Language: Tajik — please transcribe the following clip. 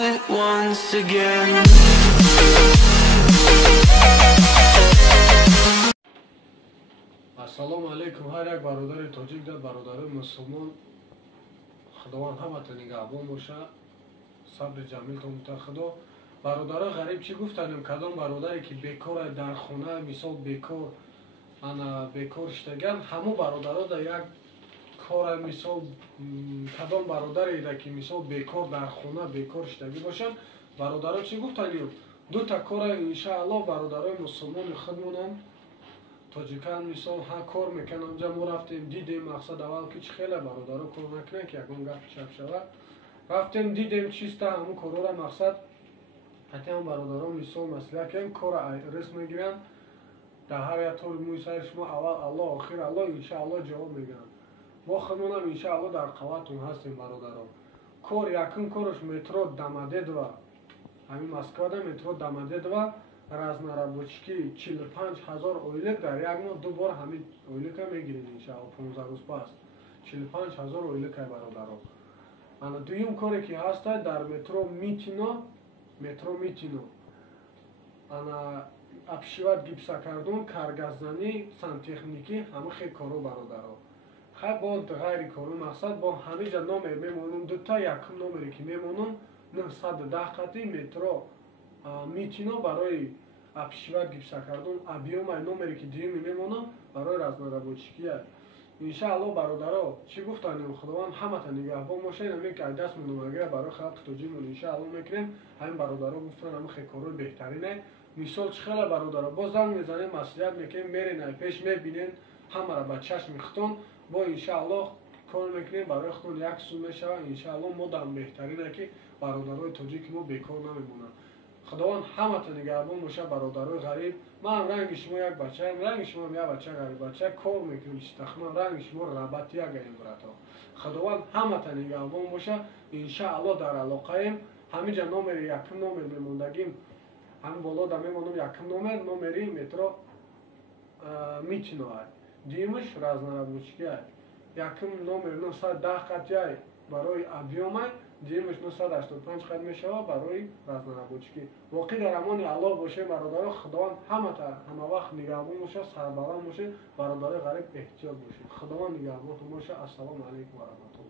it once again. Assalomu alaykum har yak barodari tojik дар бародари мусулмон худованд ҳаматон нигоҳбон боша сабри ҷамилтон бута худо бародаро ғариб чӣ гуфтанем кадом бародаре ки бекора дар хона мисол бекор ана бекор штаган ҳамо бародаро да як кора мисол кадом бародаре да ки мисол бекор дар хона бекор штагӣ бошанд бародаро чӣ гуфтанем дута кора иншааллоҳ бародарои мусулмони худмонам тоҷикан мисол ҳа кор мекунам ҷа мо рафтем дидем мақсад аввал ки чӣ хеле бародаро кор накунанд ки ягон гап чап шавад рафтем дидем чиста ҳамо корора мақсад ҳатиам бародаро мисол маслиҳат кардем кора рис мегиранд дар ҳар як тори мӯи сари шумо аввал алло охир алло иншааллоҳ ҷавоб мегиранд мо худмонам иншааллоҳ дар қаватон ҳастем бародаро кор якум кораш метро Домодедово ҳамин Москвада метро Домодедово разнорабочки 45 000 ойлик дар як моҳ ду бор ҳамин ойлика мегирем иншааллоҳ 15 рӯз пас 45 000 ойлика бародаро ана дуюм коре ки ҳаста дар метро Митино ана абшиват гипсакардон каргаззанӣ сантехникӣ ҳама хел коро бародаро хай бо ғайри коро мақсад бо ҳамиҷа номер мемонам дута якум номере ки мемонам 910 қати метро Митино барои абшиват гипсакардон объёмай номере ки дуюме мемонам барои разнорабочикия иншааллоҳ бародаро чӣ гуфтанем худованд ҳамата нигоҳбон бошед ҳамин ки ай даст муномагира барои халқи тоҷикмон иншааллоҳ мекунем ҳамин бародаро гуфтан ҳамин хел корои беҳтаринай мисол чӣ хеле бародаро бо занг мезанем маслиҳат мекунем меренай пеш мебинем ҳамара ба чашми хутон бо иншааллоҳ кор мекунем барои хутон як сӯ мешавад иншааллоҳ мо дам беҳтаринай ки бародарои тоҷики мо бекор намемонанд худованд ҳамата нигоҳбон боша бародарои ғариб ман ранги шумо як бачаам ранги шумо як бача ғариб бача кор мекунем чистахман ранги шумо рағбатиягаем брато худованд ҳамата нигоҳбон боша иншааллоҳ дар алоқаем ҳамиҷа номери якум номер мемондагим ҳамин болода мемонам якум номери метро Митино ай дуюмаш разнорабочки ай якум номер 910 қатияй барои объёмай дуюмаш 985 қат мешавад барои разнорабочки воқеъ дар амони аллоҳ бошем бародаро худованд ҳамата ҳама вақт нигоҳбон боша сарбаланд бошед бародарои ғариб эҳтиёт бошед худованд нигоҳбонтон боша. Ассалому алайкум ва раҳматуллоҳ.